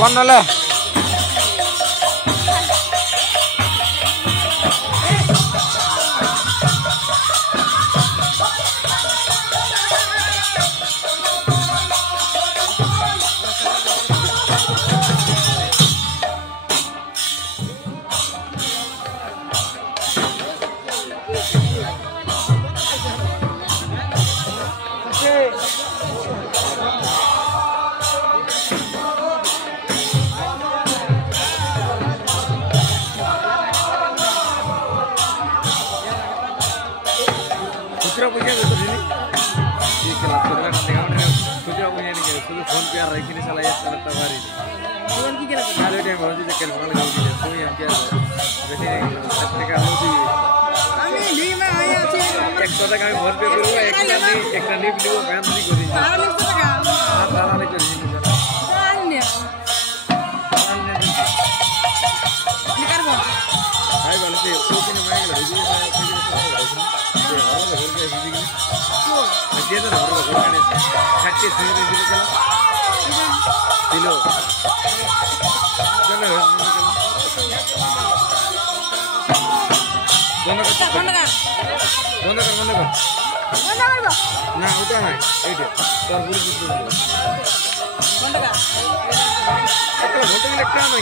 কোন নলে खुचरा पुजा बेतो दिनी ये केला खुचरा का देगा ने खुचरा पुजा नहीं करे सुबह फोन पे आ रही थी साला ये तरह तवारी फोन की केला काले टाइम हो जे केला वाला गाँव की कोई हम क्या बेटे अपने का हो दी আমি নি में आया छी 100 টাকা আমি फोन पे करूँ एक नहीं वीडियो बयान नहीं करी 100 টাকা सारा नहीं करी निकाल भाई वाले से तो दिन में लगी ये तो हमारे को करने खट्टे से दिल चला दिलो चलो दोनों कर ना उठा है एटे तोर गुरु गुरु बंद का मतलब होटल में क्या ना